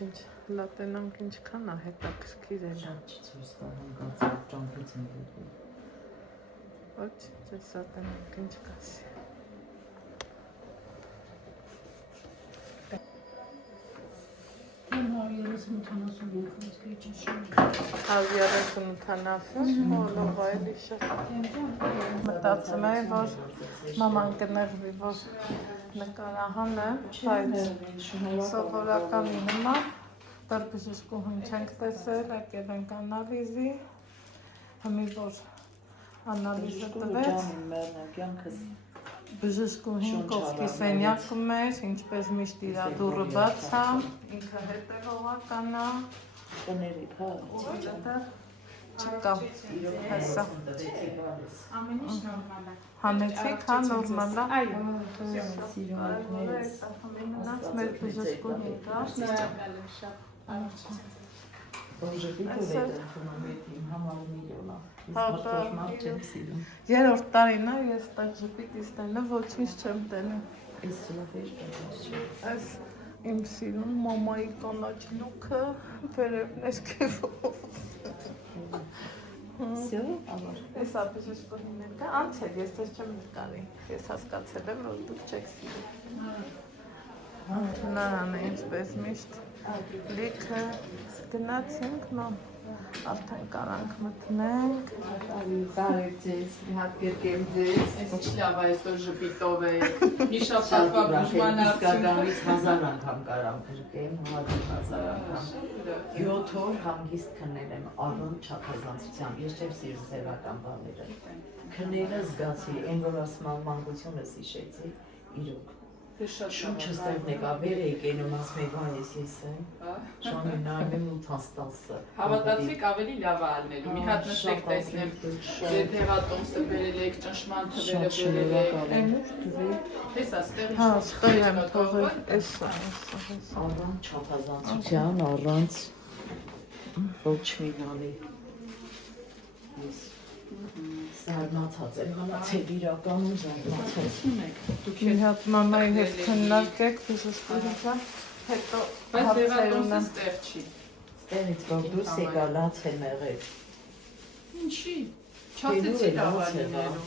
Ոչինչ, լատենանք ինչքան է հետաքրքիր է։ Շատ ցույց տա հանգած ճամփից են դեպի։ Ոչինչ, այս լատենանք ինչ կասի։ 130 մոլով այլի շատ մտածում եմ, որ մաման կներվի, որ նկարահանը, բայց սովորականի նման դեռ բժշկուհուն չենք տեսել, եկել ենք անալիզի, հիմի որ անալիզը տվեց, բժշկուհին կողքի սենյակում էր, ինչպես միշտ իրա դուռը բաց է, ինքը հետևողական է, չկա, հեսա, հանեցիք, հա, նորմալ է, մեր բժշկուհին կա, երորդ տարին է, ես տակ ժպիտից տենը, ոչինչ չեմ տենում, այս իմ սիրուն մամայի կանաչ լուքը վերև ներքևով, ես բժշկուհին էլ կա, անցել, ես ձեզ չեմ նկարի, ես հասկացել եմ, որ դուք չեք սիրում, նրան է ինչպես միշտ, լիքը գնացինք, մամ, արդեն կարանք մտնենք, Բարև ձեզ, մի հատ կերկեմ ձեզ, ինչ լավ այսօր ժպիտով եք, մի շաբաթվա բուժման արդյունքից 1000 անգամ կարամ կրկեմ, 1000 անգամ, 7 օր հանգիստ քնել եմ առանց չափազանցությամբ, ես չեմ սիրում սևական բաները, քնելը զգացի, այն որ ասում եմ մանկությունս հիշեցի, իրոք, շունչս տեղն եկա, վեր էի կենում ասում եմ ես եմ, շանի նայում եմ 8-10-ը Հավատացիք ավելի լավ է ալնելու, մի հատ նշեք տեսնեմ, ձեր թևատոմսը բերել եք, ճնշման թվերը բերել եք, հեսա ստեղ հա, ստեղ եմ թողել, էսա, առանց չափազանցության, առանց ոչ մի բանի, ես զարմացած եմ, հանացել իրականում զարմացած մի հատ մամայի հետ քննարկեք, բժշկուհիցա, հետո բայց թևատոմսը ստեղ չի Ստեղից որ դուրս եկա լաց եմ եղել Ինչի, չասեցի լավ ալնելու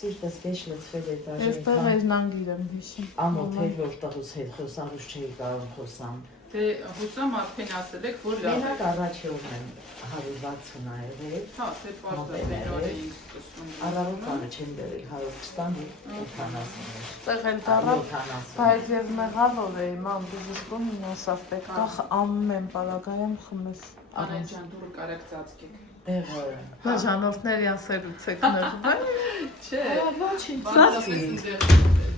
Սիրտս կեշ լծվել է դաժ Ես տեղ այս նանգիր եմ հիշում Ամոթ էր որ տղուս հետ խոսանուս չէի կարող խոսամ Դե հուսամ արդեն ասել եք, որ լավ Մենակ առաջի օրն եմ 160 նայել Հա, թե պարտը բենոր էինք սկսում Առավոտանը չեմ դերել 120 Տեղ էլ դարավ, բայց ես մեղավոր էի, ման բժշկուհին ասավ, պետք է ամեն պարագայում խմես Անեն ջան, դուրը կարեք ծածկեք Տեղը Ժանորդների ասելուց եք նրվել Չէ, ոչինչ բացապես ինձ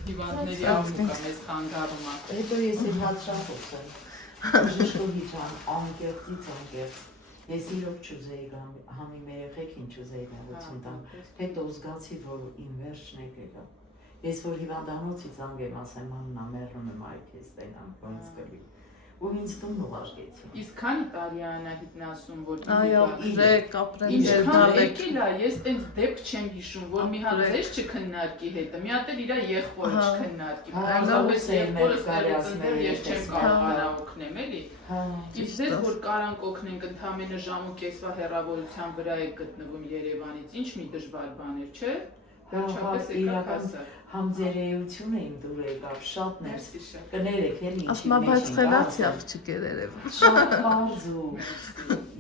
հիվանդների աղմուկը մեզ խանգարում է Հետո ես իմ հատշախոս եմ Բժշկուհի ջան, անկեղծից անկեղծ Ես իրոք չուզեի համի մեր երեխեքին չուզեի նեղություն տամ Հետո զգացի, որ իմ վերջն եկել է Ես որ հիվանդանոցից անգեմ ասեմ Աննա մեռնում եմ այդ ես տենամ ոնց կլի ու ինձ տուն ուղարկեցին Իսկ քանի տարի Անահիտն ասում, որ Այո, գրեք, ապրեն Ինչքան եկել է, ես տենց դեպք չեմ հիշում, որ մի հատ ձեզ չքննարկի հետը, մի հատ էլ իրա եղբորը չքննարկի Պարզապես եղբորը ստեղից ընդեր ես չեմ կարող արա օգնեմ, էլի Իսկ ձեզ, որ կարանք օգնենք ընդամենը ժամ ու կեսվա հեռավորության վրա եք գտնվում Երևանից, ինչ մի դժվար բան էր, չէ՞։ Վերջապես եկաք հասար Համձերեություն էին դուր եկավ, շատ ներս կներեք էլի ինչի Ասմա, բայց խելացի աղջիկեր երևում Շատ պարզ ու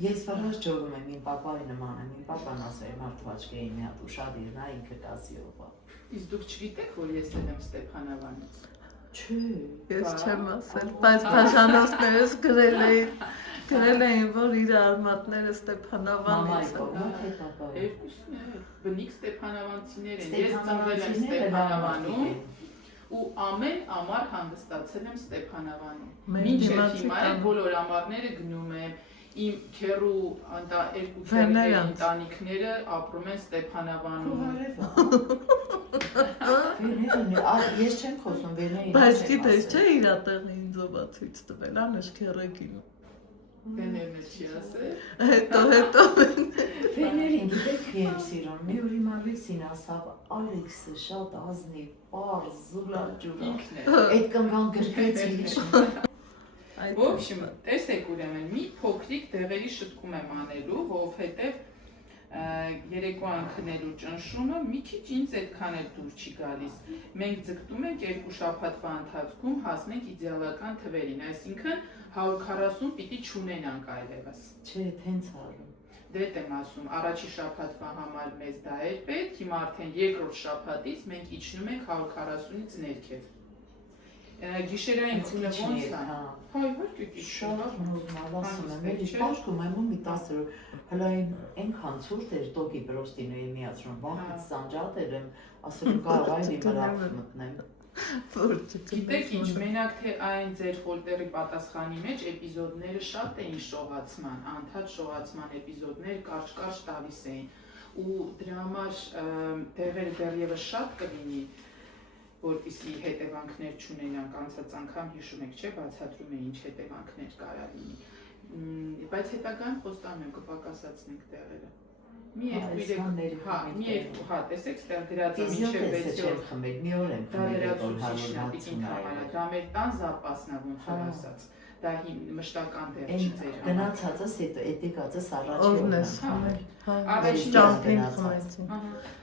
ես վրաս ջորում եմ իմ պապայի նման եմ, իմ պապան ասել մարդվաճք էին մի հատ ուշադիր, նա ինքը կասիով Իսկ դուք չգիտեք, որ ես էլ եմ Ստեփանավանից Չէ Ես չեմ ասել, բայց բաժանոցներս գրել էին, որ իր արմատները Ստեփանավանից Երկուսն է, բնիկ Ստեփանավանցիներ են, ես ծնվել եմ Ստեփանավանում ու ամեն ամառ հանգստացել եմ Ստեփանավանում Մինչև հիմա էլ բոլոր ամառները գնում եմ Իմ քեռու երկու քեռուների ընտանիքները ապրում են Ստեփանավանում Ես չեմ խոսում վերներին Բայց գիտես չէ իրա տեղը ինձովա ցույց տվել, անշքերեգին Վեներն է չի ասել Հետո Վեներին գիտեք եմ սիրում, մի որ իմ Ալեքսին ասավ Ալեքսը շատ ազնիվ, պարզ, զուլաջուլա Ինքն է Այդ կնգան գրկեց իշ В общем, տեսեք ուրեմն մի փոքրիկ դեղերի շտկում եմ անելու, որովհետև երեկոյան քնելու ճնշումը մի քիչ ինձ այդքան էլ դուր չի գալիս։ Մենք ձգտում ենք 2 շաբաթվա ընթացքում հասնենք իդեալական թվերին, այսինքն 140 պիտի չունենանք այլևս։ Չէ, հենց արում։ Դե եմ ասում, առաջի շաբաթվա համար մեզ դա էր պետք, հիմա արդեն երկրորդ շաբաթից մենք իջնում ենք 140-ից ներքև։ Գիշերային քունը ոնց է։ Հայ, ոչ շատ նորմալ ասում եմ, էլի պաշտում եմ ու մի 10 հələ այնքան ցուրտ էր տոկի բրոստինոյի միացրում, վախից սանջատել եմ, ասում կարող այլի մրապ մտնեմ։ Գիտեք ինչ, մենակ թե այն ձեր խոլտերի պատասխանի մեջ էպիզոդները շատ էին շողացման, անդադ շողացման էպիզոդներ կարճ տալիս էին ու դրա համար դեղերը դեռևս շատ կլինի, որպեսզի հետևանքներ չունենանք, անցած անգամ հիշում եք, չէ, բացատրում էի ինչ հետևանքներ կարա լինի, բայց հետագայում խոստանում եմ կպակասացնենք դեղերը։ Մի երկու, տեսեք, ստեղ գրած է մինչև 6 օր խմել, մի օր եմ խմել, դա մեր տան զապասն է, ոնց որ ասած, դա մշտական դեղ չի ձեր համար։ Գնացածս էտիկածս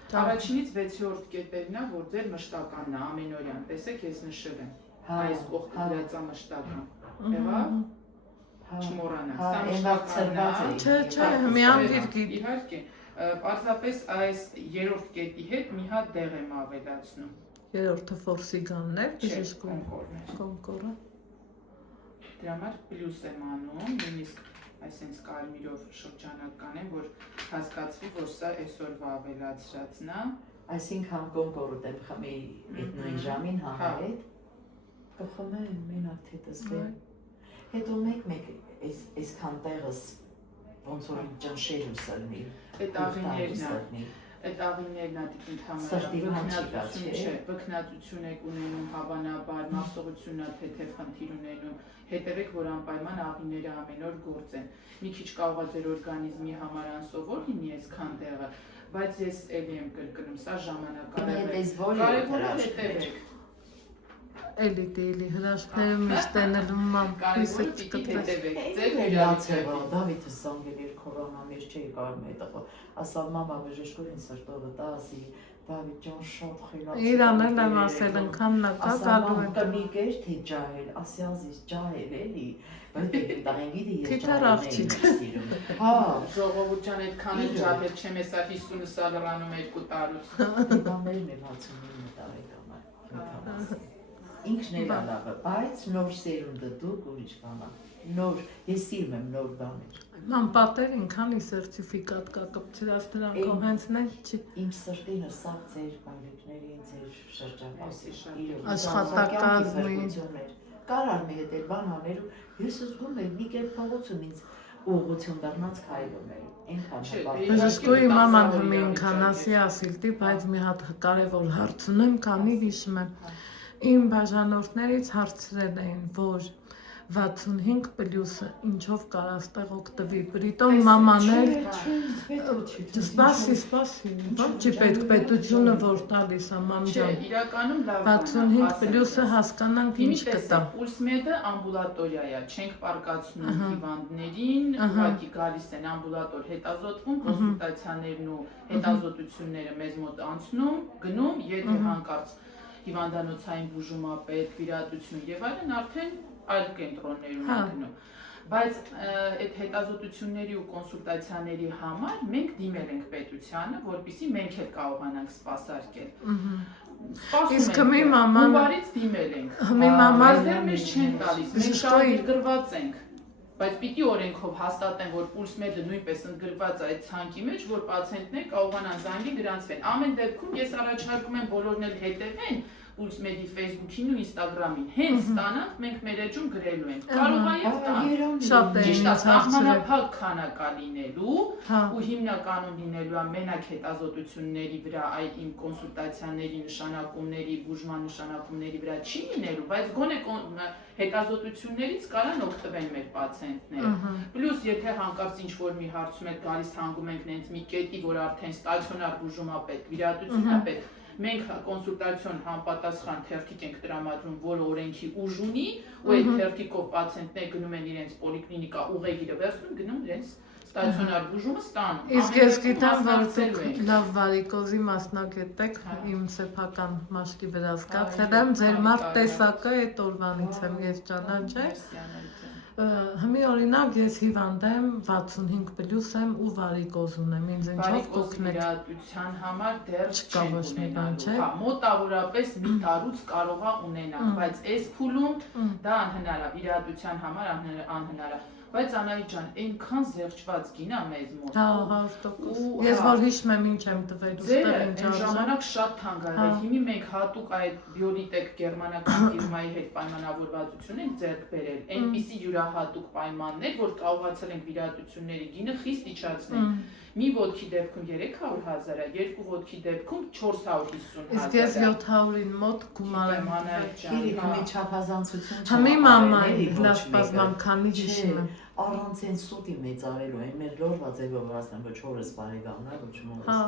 Առաջինից 6-րդ կետերն է, որ ձեր մշտականն է, ամենօրյան, տեսեք, ես նշել եմ, այս կողքը գրած է մշտական, եղավ, չմոռանաք, սա մշտականն է, չէ, միան դիրգիտ։ Իհարկե, պարզապես այս երրորդ կետի հետ մի հատ դեղ եմ ավելացնում։ Երրորդը ֆորսիգաններ, բժշկում կոնկորը։ Դրա համար պլյուս եմ անում, նույնիսկ այսինքն կարմիրով շրջանական եմ, որ հասկացվի, որ սա այսօրվա ավելացրածն է։ Այսինքն կոնկորը դեմ խմի այդ նույն ժամին համարետ, կխմեմ մենակ թե տեսվեմ։ Հետո մեկ այսքան տեղս ոնց որ ճնշել ու սրնի, այդ աղիներն է վկնածություն եք ունենում, հավանաբար, մասողությունն է թեթև խնդիր ունենում, հետևեք, որ անպայման աղիները ամեն օր գործ են։ Մի քիչ կարող է ձեր օրգանիզմի համար անսովոր լինի այսքան տեղը, բայց ես էլի եմ կրկնում, սա ժամանակավոր է, հետևեք։ Էլի հրաշքները միշտ ենելում ամ պիսը չկտվես։ Դավիթը սանգել էր կորոնա մեր չէի կարում հետախո, ասալ մամա բժշկուր են սրտովը դա ասի, Դավիթ ճան շատ խելացի։ Իրանել եմ ասել ընքան նկա գալու եմ։ Կմիկ էր թե ջահել, ասյազից ջահել էլի, բայց դաղենգիդի ես ջահել սիրում։ Ժողովուրդյան այդքան էլ ջահել չեմ, եսա 50 սալրանում 2 տարուց։ Բամերն եմ 69 տարեկան։ Ինքն էլ ալավը, բայց նոր սերունդը դուք ուրիշ բանա, նոր, ես սիրում եմ նոր բաներ։ Ման պատեր ինքանի սերտիֆիկատ կա կպցրած դրանքով հենցն էլ չի։ Իմ սրտինը սաղ ձեր բարեկներին, ձեր շրջապատի աշխատակազմին։ Կարար մի հետ էլ բան անել ու ես զգում եմ մի կերպ փողոցում ինձ ուղղություն դառնաց քայլում էր, այնքան հպարտ։ Բժշկուի մաման հմի ինքանասի ասիլտի, բայց մի հատ կարևոր հարց ունեմ, քանի հիշում եմ։ Իմ բաժանորդներից հարցրել էին, որ 65 պլյուսը ինչով կարա ստեղ օգտվի, բրիտոն մաման էլ սպասի, ոչ չի պետք պետությունը որ տալիս է մամջան, 65 պլյուսը հասկանանք ինչ կտա։ Պուլսմեդը ամբուլատորիա է, չենք պարկացնում հիվանդներին, ուղղակի գալիս են ամբուլատոր հետազոտվում, կոնսուլտացիաներն ու հետազոտությունները մեզ մոտ անցնում, գնում, եթե հանկարծ հիվանդանոցային բուժում է պետք, վիրահատություն եւ այլն, արդեն այլ կենտրոններում են գնում։ Բայց այդ հետազոտությունների ու կոնսուլտացիաների համար մենք դիմել ենք պետությանը, որպեսզի մենք էլ կարողանանք սպասարկել։ Իսկ հմի մաման հունվարից դիմել ենք։ Հմի մաման դեռ մեզ չեն տալիս, մենք շահագրգռված ենք։ Բայց պիտի օրենքով հաստատեն, որ պուլսմեդը նույնպես ընդգրկված է այդ ցանկի մեջ, որ պացիենտներ կարողանան զանգի գրանցվեն։ Ամեն դեպքում ես առաջարկում եմ բոլորն էլ հետևեն Pulsmedi Facebook-ին ու Instagram-ին։ Հենց ստանանք մենք մեր էջում գրելու ենք։ Կարող է եւ տան։ Շատ Ճիշտ է, սահմանափակ քանակ է լինելու ու հիմնականում լինելու է մենակ հետազոտությունների վրա, այլ իմ կոնսուլտացիաների նշանակումների, բուժման նշանակումների վրա չի լինելու, բայց գոնե հետազոտություններից կարան օգտվեն մեր պացիենտները։ Պլյուս եթե հանկարծ ինչ-որ մի հարցում եք գալիս հանգում ենք նենց մի կետի, որ արդեն ստացիոնար բուժում է պետք, վիրահատություն է պետք, մենք կոնսուլտացիոն համապատասխան թերթիկ ենք տրամադրում, որը օրենքի ուժ ունի, ու այդ թերթիկով պացիենտներ գնում են իրենց պոլիկլինիկա ուղեգիրը վերցնում, գնում իրենց ստացիոնար բուժումը ստանում։ Իսկ ես գիտեմ, որ դուք լավ վարիկոզի մասնակետ եք, իմ սեփական մաշկի վրա զգացել եմ, ձեր մարդ տեսակը այդ օրվանից եմ ես ճանաչել։ Հիմի օրինակ ես հիվանդ եմ, 65+ եմ ու վարիկոզ ունեմ, ինձ ինչով կօգնեք։ Վիրահատության համար դեռ չկա ոչ մի բան, չէ՞։ Հա, մոտավորապես մի տարուց կարող է ունենալ, բայց այս փուլում դա անհնար է, վիրահատության համար անհնար է։ Բայց Անահիտ ջան, այնքան զեղչված գինա մեզ մոտ։ Հա, 100%։ Ես որ հիշում եմ ինչ եմ տվել ուստեղ ինչ այն ժամանակ շատ թանկ էր։ Հիմի մենք հատուկ այդ Biolitech գերմանական ֆիրմայի հետ պայմանավորվածություն ենք ձեռք բերել։ Այնպիսի յուրահատուկ պայմաններ, որ կարողացել ենք վիրահատությունների գինը խիստ իջացնել։ Մի ոտքի դեպքում 300,000 է, երկու ոտքի դեպքում 450,000։ Իսկ ես 700-ին մոտ գումար եմ Իրիկը մի չափազանցություն չկա։ Համի մաման լավ բազման քանի հիշում եմ։ Առանց այն սուտի մեծարելու են մեր լորված եղով ասեմ ոչ օրս բարեկամներ ոչ մոս։ Հա,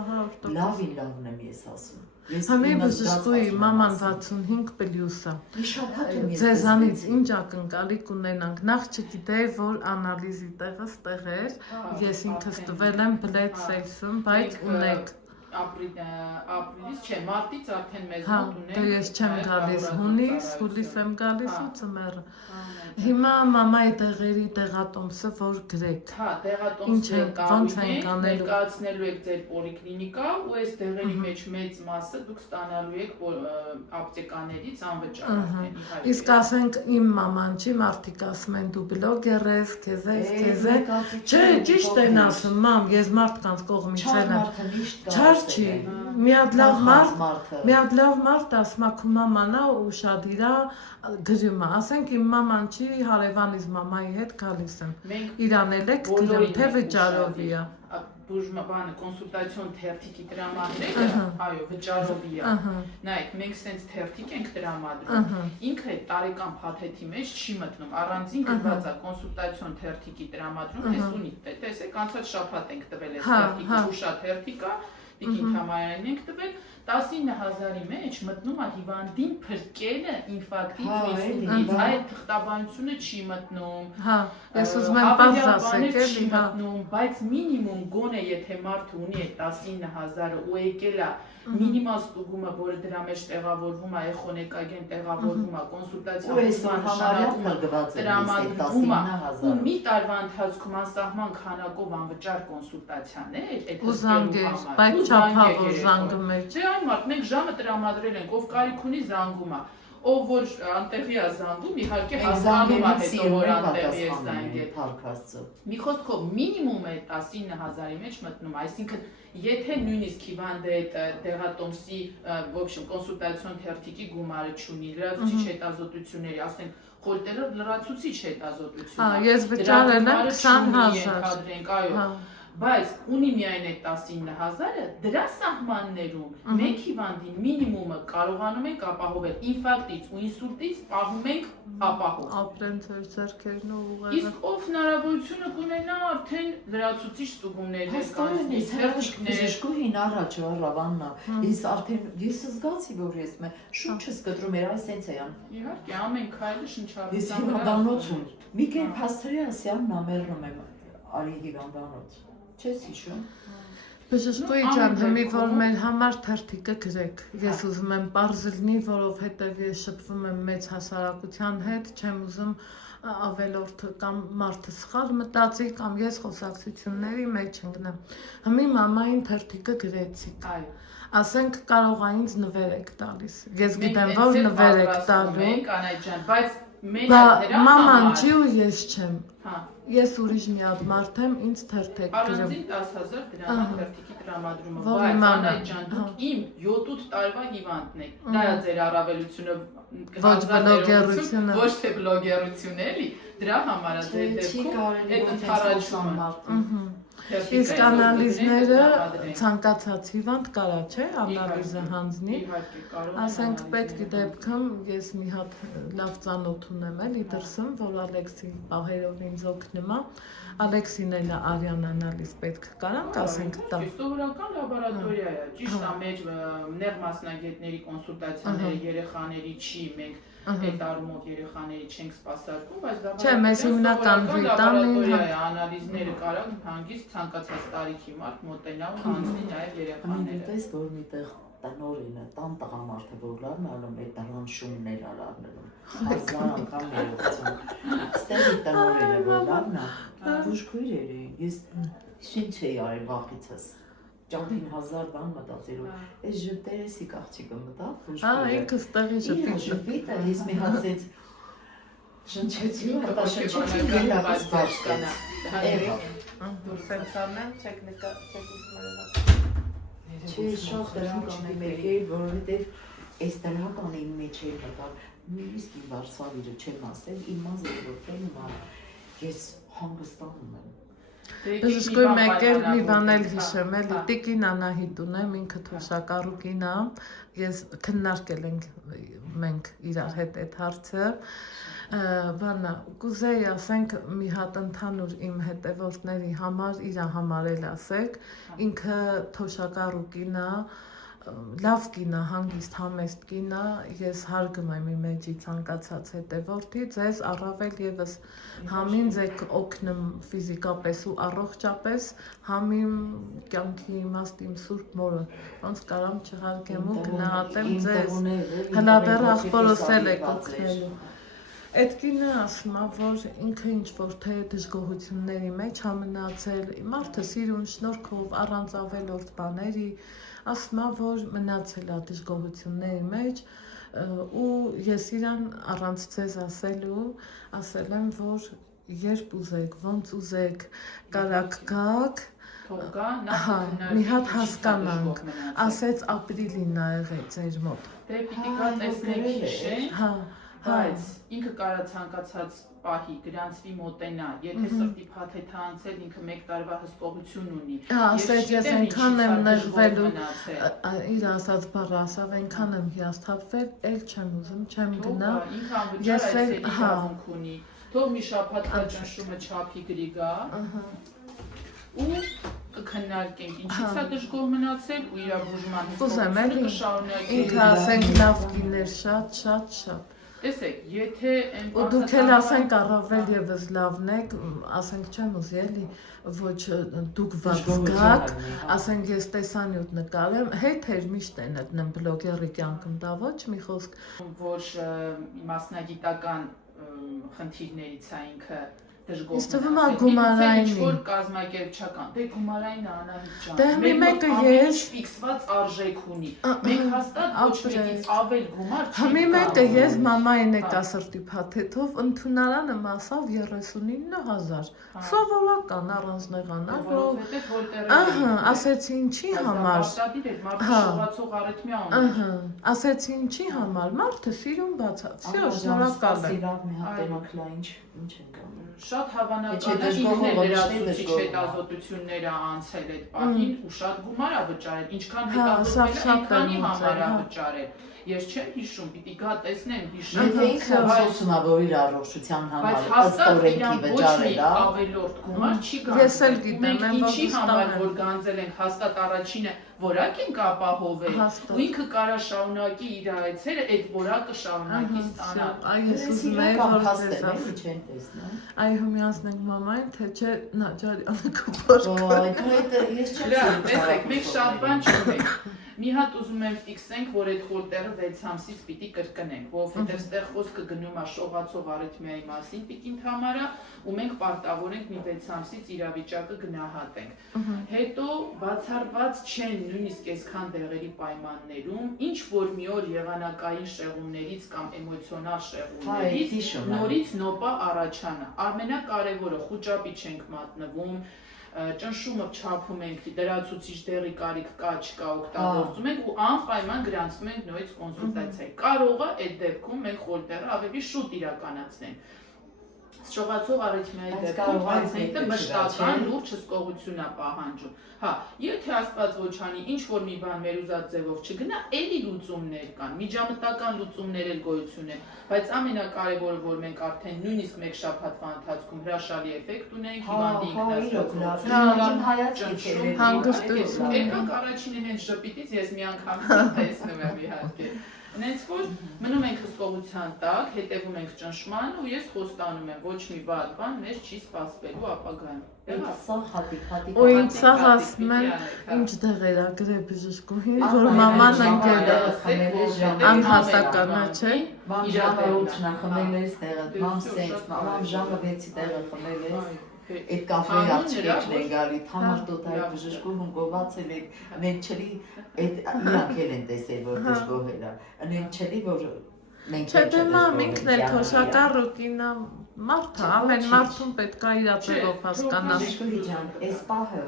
լավն եմ ես ասում։ Համի բժշկուի մաման 65+ է։ Մի շաբաթ եմ ես։ Ձեզանից ինչ ակնկալիք ունենանք։ Նախ չգիտեի, որ անալիզի տեղը ստեղ էր։ Ես ինքս տվել եմ բլեդ սելսում, բայց ունեք ապրիլից չէ, մարտից արդեն մեզ մոտ ունենք։ Դե ես չեմ գալիս հուլիս եմ գալիս ու ծմերը։ Հիմա մամայի տեղերի տեղատոմսը որ գրեք։ Հա, տեղատոմսը ներկայացնելու եք ձեր պոլիկլինիկա ու այս տեղերի մեջ մեծ մասը դուք ստանալու եք ապտեկաներից անվճար։ Իսկ ասենք իմ մաման չի, մարդիկ ասում են դու բլոգեր ես, քեզ է։ Չէ, ճիշտ են ասում, մամ, ես մարդկանց կողմից եմ։ Չի, մի հատ լավ մարդ ասում է քո մաման է ու շատ իրա գրում է, ասենք իմ մաման չի, հարևանիս մամայի հետ գալիս եմ, իրան էլ եք գրում, թե վճարովի է։ Բանը կոնսուլտացիոն թերթիկի տրամադրելը, այո, վճարովի է։ Նայեք, մենք սենց թերթիկ ենք տրամադրում, ինքը տարեկան փաթեթի մեջ չի մտնում, առանձին գրված է կոնսուլտացիոն թերթիկի տրամադրում, ես ունի տեսեք, անցած շաբաթ ենք տվել այս թերթիկը, ու շատ թերթիկ է, Տիկին Թամայանին ենք տվել, 19,000-ի մեջ մտնում է հիվանդին փրկելը ինֆարկտից, այդ թղթաբանությունը չի մտնում։ Հա, ես ուզում եմ բաց ասեք, չի մտնում, բայց մինիմում գոնե եթե մարդը ունի այդ 19,000-ը ու եկել է մինիմալ ստուգումը, որը դրա մեջ տեղավորվում է, էխոնեկագեն տեղավորվում է, կոնսուլտացիա տրամադրվում է, ու մի տարվա ընթացքում անսահման քանակով անվճար կոնսուլտացիաներ, այդ զանգեր, բայց չափավոր զանգում եք։ Չէ, այն մարդ, մենք ժամը տրամադրել ենք, ով կարիք ունի զանգում է, ով որ անտեղի է զանգում, իհարկե հասկանում է հետո, որ անտեղի է զանգել։ Մի խոսքով մինիմում է 19,000-ի մեջ մտնում, այսինքն եթե նույնիսկ հիվանդը տեղատոմսի կոնսուլտացիոն թերթիկի գումարը չունի, լրացուցիչ հետազոտությունների, ասենք խորտերը լրացուցիչ հետազոտություն։ Հա, ես վճարել եմ 20,000։ Բայց ունի միայն այդ 19,000-ը, դրա սահմաններում մենք հիվանդին մինիմումը կարողանում ենք ապահովել, ինֆարկտից ու ինսուլտից պահում ենք ապահով։ Ապրեն ձեր ձեռքերն ու ուղեղը։ Իսկ ով հնարավորությունը կունենա արդեն լրացուցիչ ստուգումներ կայացնի, բժշկուհին առաջ Ռավաննա, ես արդեն ես զգացի, որ ես շունչս կտրում էր, այսենց է ան։ Իհարկե, ամեն քայլը շնչառություն։ Ես հիվանդանոցում Միքել Փաստրիասյանն ամերնում եմ արի հիվանդանոց։ Չես հիշում։ Բժշկուի ջան, հիմի որ մեր համար թերթիկը գրեք։ Ես ուզում եմ պարզ լինի, որովհետև ես շփվում եմ մեծ հասարակության հետ, չեմ ուզում ավելորդ կամ մարդը սխալ մտածի կամ ես խոսակցությունների մեջ ընկնեմ։ Հիմի մամային թերթիկը գրեցիք։ Ասենք կարող է ինձ նվեր եք տալիս։ Ես գիտեմ, որ նվեր եք տալու։ Բայց մենակ նրա մաման չի ու ես չեմ։ Ես ուրիշ մի հատ մարդ եմ, ինձ թերթեք գրում։ Առանձին 10,000 դրամա թերթիկի տրամադրումը, բայց Անահիտ ջան, դուք իմ 7-8 տարվա հիվանդն եք։ Դա է ձեր առավելությունը, ոչ թե բլոգերություն էլի, դրա համար է ձեր դեպքում այդ ընդառաջումը։ Իսկ անալիզները ցանկացած հիվանդ կարա, չէ, անալիզը հանձնի։ Ասենք պետքի դեպքում ես մի հատ լավ ծանոթ ունեմ էլի դրսում, որ Ալեքսի Պահերով ինձ օգնում է, Ալեքսին էլ արյան անալիզ պետք կարանք ասենք տա։ Սովորական լաբորատորիա է, ճիշտ է, մեր նեղ մասնագետների կոնսուլտացիաները երեխաների չի, մենք այդ առումով երեխաների չենք սպասարկում, բայց դա չէ, մեզ հիմնական լաբորատորիա է, անալիզները կարող հանգիստ ցանկացած տարիքի մարդ մոտենա ու հանձնի նաև երեխաները։ Դες որ միտեղ տնորինը տան տղամարդը որ լավն անում է դրան շումներ արարնում։ Հազար անգամ ներողություն։ Ստեղի տնորինը որ լավն է, բուժքույրեր էին։ Ես ինչ էի արել վախիցս։ Ճամփին 1000 բան մտածելու։ Այս ժպտերեսի աղջիկը մտավ բուժքույրը։ ինքը ստեղի ժպիտ։ Ժպիտը ես մի հատ էց շնչեցի ու հետաշնչեցի երակս բաշխանա։ Դուրսենցանեմ չեք նկա Չէ, շատ դրանք չմեկ էր, որովհետև այս դրական իմ մեջ էր մտալ, նույնիսկ իմ վարսավիրը չեմ ասել, իմ մազը որ ֆենում է, ես հանգստանում եմ։ Բժշկույր մեկ էլ մի բան էլ հիշեմ, էլի տիկին Անահիտ ունեմ, ինքը թոշակառուկին է, ես քննարկել ենք մենք իրար հետ այդ հարցը, բանա, կուզեի ասենք մի հատ ընդհանուր իմ հետևորդների համար, իրա համար էլ ասեք, ինքը թոշակառուկին է, լավ կին է, հանգիստ համեստ կին է, ես հարգում եմ իմ էջի ցանկացած հետևորդի, ձեզ առավել եւս համին ձեք օգնում ֆիզիկապես ու առողջապես, համին կյանքի իմաստ իմ սուրբ մորը, ոնց կարամ չհարգեմ ու գնահատեմ ձեզ, հլա դեռ ախպորս էլ եք օգնելու։ Այդ կինը ասում է, որ ինքը ինչ-որ թե դժգոհությունների մեջ է մնացել, մարդը սիրուն շնորհքով առանց ավելորդ բաների, ասում է, որ մնացել է դժգոհությունների մեջ ու ես իրան առանց ձեզ ասելու, ասել եմ, որ երբ ուզեք, ոնց ուզեք, կարաք գաք, մի հատ հասկանանք, ասեց ապրիլին ա եղել ձեր մոտ։ Դե պիտի կա տեսնեք հիշեն, բայց ինքը կարա ցանկացած պահի գրանցվի մոտենա, եթե սրտի փաթեթ անցել ինքը 1 տարվա հսկողություն ունի։ Ասեց ես այնքան եմ նեղվելու, իր ասած բառը ասավ, այնքան եմ հիասթափվել, էլ չեմ ուզում, չեմ գնա։ Ինքը անվճար այցելի իրավունք ունի։ Թող մի շաբաթվա ճնշումը չափի գրի գա։ Ու կքննարկենք ինչից է դժգոհ մնացել ու իր բուժման հսկողությունը կշարունակի։ Ինքը ասենք լավ կիներ շատ։ Տեսեք, եթե ու դուք էլ ասենք առավել եւս լավն եք, ասենք չեմ ուզի էլի, ոչ դուք ված գաք, ասենք ես տեսանյութ նկարեմ, հետեր միշտ են այդնեմ բլոգերի կյանքում դա ոչ մի խոսք, որ մասնագիտական խնդիրներից է ինքը դժգոհ Իսկ թվում է գումարային ինչ-որ կազմակերպչական, դե գումարային Անահիտ ջան, դե մի մեկը ես ֆիքսված արժեք ունի, մենք հաստատ ոչ մեկից ավել գումար չի Համի մեկը ես մամային եկա սրտի փաթեթով, ընդունարանը մասավ 39,000, սովորական առանձնեղանակ, որովհետև Վոլտերը ասեցի ինչի համար, շողացող արիթմիա ունի, ասեցի ինչի համար, մարդը սիրուն բացած, всё, շնորհակալ եմ, Ինչ ենք անում։ Շատ հավանական է ինքն է լրացուցիչ հետազոտությունները անցել այդ պահին ու շատ գումար է վճարել, ինչքան հետազոտվել է, այնքանի համար է վճարել։ Ես չեմ հիշում, պիտի գա տեսնեմ, հիշեմ։ Եթե ինքը խոսում է, որ իր առողջության համար բայց հաստատ իրան ոչ մի վճարել է, ավելորդ գումար չի գանձել։ Ես էլ գիտեմ, մենք եմ ինչի համար վստահ եմ։ որ գանձել ենք հաստատ առաջինը որակ ենք ապահովել, Հաստատ։ ու ինքը կարա շարունակի իր այցերը, այդ որակը շարունակի ստանալ։ Այ ես ուզում եի, որ ձեզ չեն տեսնում։ Այ հումիացնենք մամային, թե չէ նա ջարյանը կոպոր Ոայ, դու այդ ես չեմ Լավ, տեսեք, մենք շատ բան չունենք։ Մի հատ ուզում եմ ֆիքսենք, որ այդ խորտերը 6 ամսից պիտի կրկնենք, որովհետև ստեղ խոսքը գնում է շողացող արիթմիայի մասին, պիտի ընդհանարա ու մենք պարտավորենք մի 6 ամսից իրավիճակը գնահատենք։ Հետո բացառված չեն նույնիսկ այսքան դեղերի պայմաններում, ինչ որ մի օր եղանակային շեղումներից կամ էմոցիոնալ շեղումներից նորից նոպա առաջանա։ Ամենակարևորը խուճապի չենք մատնվում, ճնշումը չափում ենք, լրացուցիչ դեղի կարիք կա, չկա, օգտագործում ենք ու անպայման գրանցում ենք նույնիսկ կոնսուլտացիայի։ Կարող է այդ դեպքում մենք խորտերը ավելի շուտ իրականացնենք։ Շողացող արիթմիայի դեպքում պացիենտը մշտական լուրջ հսկողություն է պահանջում։ Հա, եթե Աստված ոչ անի, ինչ որ մի բան մեր ուզած ձևով չգնա, էլի լուծումներ կան, միջամտական լուծումներ էլ գոյություն են, բայց ամենակարևորը, որ մենք արդեն նույնիսկ մեկ շաբաթվա ընթացքում հրաշալի էֆեկտ ունենք, հիվանդի ինքնասպասություն, եկանք առաջինը հենց ժպիտից ես մի անգամ տեսնում եմ իհարկե։ Նենց որ մնում ենք հսկողության տակ, հետևում ենք ճնշմանը ու ես խոստանում եմ, ոչ մի վատ բան մեզ չի սպասվելու ապագայում։ Ու ինձ սաղ ասում են, ինչ դեղեր ա գրե բժշկուհին, որ մաման ընկել է, անհատականը չէ։ Մամ ժամը 8-ն խմել ես տեղը, մամ սենց, մամ ժամը 6-ի տեղը խմել ես։ Այդ կաֆեի աղջիկն են գալի, համարտոտայի բժշկուհուն գոված էլ եք, մենք չլի, իրանք էլ են տեսել, որ դժգոհել է, ընենք չլի, որ մենք Չէ դե մամ ինքն էլ թոշակար ռուկինա մարդ է, ամեն մարդուն պետք է իր ձևով հասկանալ։ Բժշկուհի ջան, այս պահը,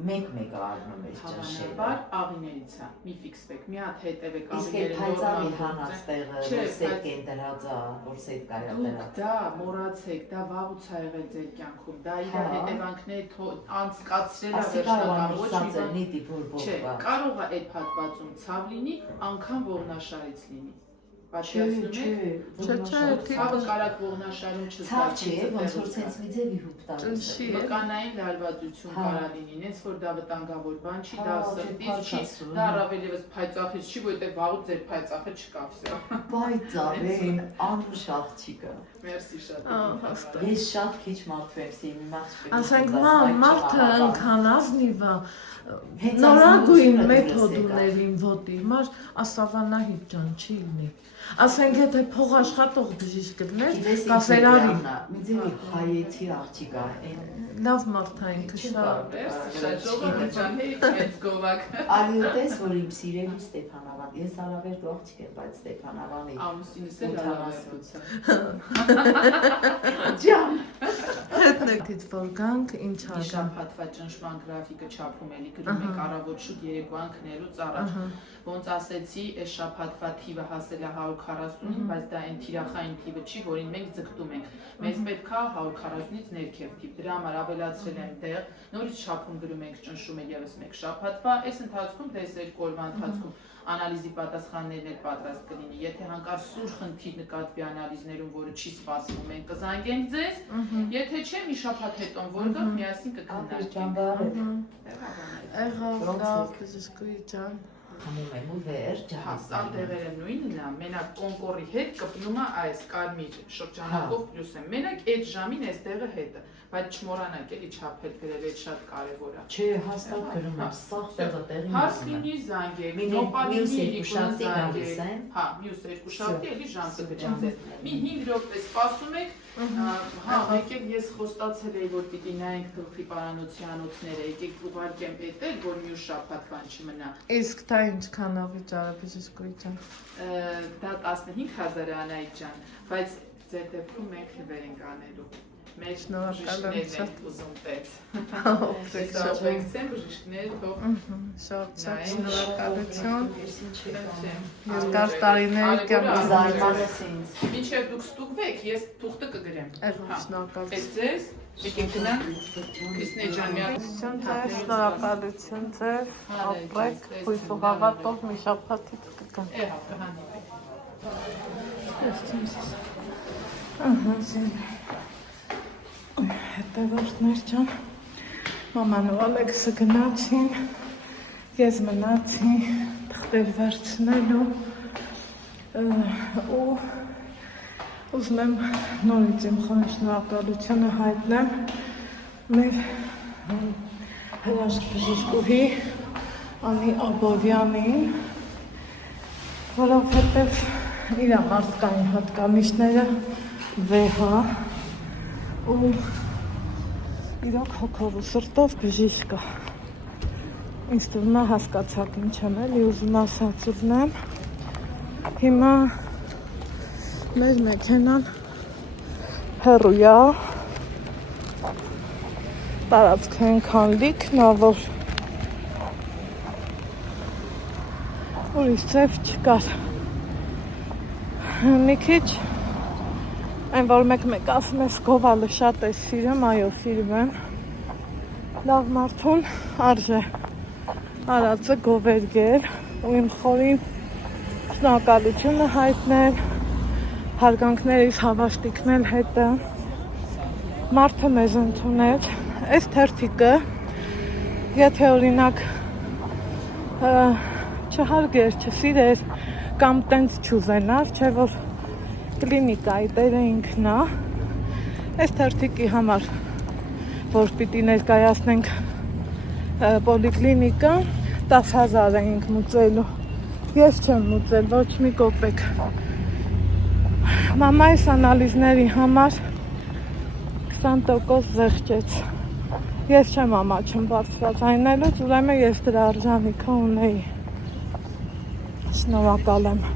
մեկ առնում ես ճնշել։ Բար աղիներից է, մի ֆիքսվեք, մի հատ հետևեք Իսկ այդ փայծավի հանած տեղը, որ սետ են դրած է, որ սետ կայա դրած։ Դա մոռացեք, դա վաղուց ա եղել ձեր կյանքում, դա իր հետևանքները անցկացրել է վերջնական ոչ մի բան։ Չէ, կարող է այդ հատվածում ցավ լինի, անգամ ողնաշարից լինի։ Պատկերացնում եք։ Չէ, ցավը կարակ ողնաշարում Ցավ չէ, ոնց որ սենց մի ձևի հուպ տալիս։ Մկանային լարվածություն կարա լինի, նենց որ դա վտանգավոր բան չի, դա սրտից չի, դա առավել ևս փայծախից չի, որովհետև վաղուց ձեր փայծախը չկա, վсё։ Պայծավեն, անուշ աղջիկը։ Մերսի շատ։ Ես շատ քիչ մարդու եմ սիրում, աղջիկ։ Ասենք մարդը ընքան ազնիվ է, նորագույն մեթոդուներին ոտի, մար ասավանահիտ ջան չի լինի։ Ասենք եթե փող աշխատող բժիշկ լիներ, կասերարի։ Մի ձևի հայեցի աղջիկ է, լավ մարդ է ինքը շատ։ Շատ ժողովուրդ ջան, հեչ գովակ։ Այլտես որ իմ սիրելի Ստեփանավան, ես Արավերտ աղջիկ եմ, բայց Ստեփանավանի ամուսինս էլ Արավերտության։ Ջան։ Հետնեկից որ գանք ինչ ա։ Շաբաթվա ճնշման գրաֆիկը չափում էլի գրում եք առավոտ շուտ երեկոյան քնելուց առաջ։ Ոնց ասեցի, այս շաբաթվա թիվը հասել է 140-ին, բայց դա այն թիրախային թիվը չի, որին մենք ձգտում ենք։ Մեզ պետք է 140-ից ներքև թիվ։ Դրա համար ավելացրել եմ տեղ, նորից շաբաթում գրում ենք ճնշումը ևս մեկ շաբաթվա, այս ընթացքում դες 2 օրվա ընթացքում անալիզի պատասխաններն էլ պատրաստ կլինի։ Եթե հանկարծ սուր խնդիր նկատվի անալիզներում, որը չի սպասվում, մենք կզանգենք ձեզ։ Եթե չէ, մի շաբաթ հետո որ գա, միասին կքննարկենք։ Եղավ լավ բժշկուհի ջան։ Հանում եմ ու վերջ։ Սա տեղերը նույնն է, մենակ կոնկորի հետ կպնում է այս կարմիր շրջանակով պլյուսը։ Մենակ այդ ժամին այս տեղը հետը, բայց չմոռանաք էլի չափել գրել, այդ շատ կարևոր է։ Չէ, հաստատ գրում եմ, սաղ տեղը տեղին։ Հարց լինի զանգեք, նոպալինի իրիկուն զանգեք։ Հա, մյուս 2 շաբթի էլի ժամ կգրեմ ձեզ։ Մի 5 րոպե սպասում եք, հա, եկեք ես խոստացել էի, որ պիտի նայենք գլխի պարանոցի անոթները, եկեք ուղարկեմ էտել, որ մյուս շաբաթվան չմնա։ Իսկ դա ինչքան ա վիճարը բժշկուհի ջան։ Դա 15,000 է Անահիտ ջան, բայց ձեր դեպքում մենք նվեր ենք անելու։ Մեր բժիշկներն են ուզում տեց։ Տեսավեքսեն բժիշկներ թող։ Շատ շնորհակալություն։ Երկար տարիներ կյանք։ Մինչև դուք ստուգվեք, ես թուղթը կգրեմ։ Շնորհակալություն։ Այս ձեզ, եկեք գնանք։ Քրիստինե ջան, շնորհակալություն ձեզ, ապրեք, հույս ու հավատով մի շաբաթից կգան։ Հետևորդներ ջան, մաման ու Ալեքսը գնացին, ես մնացի թղթեր վերցնելու ու ուզում եմ նորից իմ շնորհակալությունը հայտնեմ մեր հրաշք բժշկուհի Անի Աբովյանին, որովհետև իր մարդկային հատկանիշները վեհ է ու իրոք հոգով ու սրտով բժիշկ է։ Ինձ թվում է հասկացաք ինչ եմ էլի ուզում ասացուլնեմ։ Հիմա մեր մեքենան հեռույա տարածքը այնքան լիքն է, որ ուրիշ ձև չկար։ Մի քիչ Այն որ մեկ ասում ես գովալը շատ է սիրում, այո սիրում եմ։ Լավ մարդուն արժե արածը գովերգել ու իմ խորին շնորհակալությունը հայտնել, հարգանքներիս հավաստիքնել հետը։ Մարդը մեզ ընդունեց, այս թերթիկը, եթե օրինակ չհարգեր, չսիրեր կամ տենց չուզենար, չէ որ կլինիկայի տերը ինքն է, այս թերթիկի համար, որ պիտի ներկայացնենք պոլիկլինիկա, 10,000 էինք մուծելու, ես չեմ մուծել, ոչ մի կոպեկ։ Մամայիս անալիզների համար 20% զեղչեց։ Ես չեմ ամաչում բարձրացնելուց, ուրեմն ես դրա արժանիքը ունեի։ Շնորհակալ եմ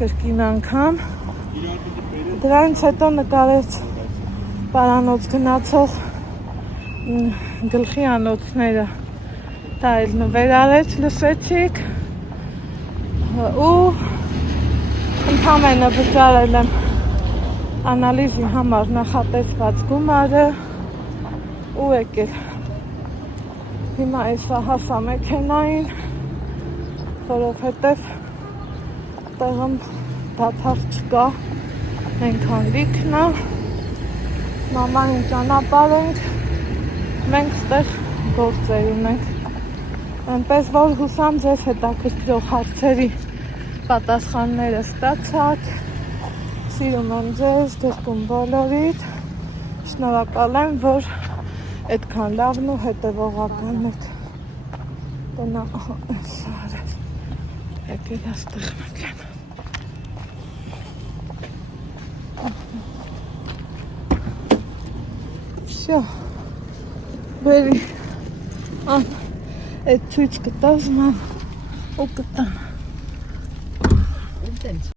կրկին անգամ։ Դրանից հետո նկարեց պարանոց գնացող գլխի անոթները, դա էլ նվերարեց, լսեցիք ու ընդամենը վճարել եմ անալիզի համար նախատեսված գումարը ու եկել։ Հիմա էսա հասա մեքենային, որովհետև տեղում դադար չկա, այնքան լիքն է, մամային ճանապարհ ենք, մենք ստեղ գործեր ունենք։ Այնպես որ հուսամ ձեզ հետաքրքրող հարցերի պատասխանները ստացաք, սիրում եմ ձեզ, գրկում բոլորիդ, շնորհակալ եմ, որ այդքան լավն ու հետևողական եք։ Տնա, սարես, եկել աստեղ մեկեն։ Всё, բերի, այդ ցույց կտաս ման ու կտամ։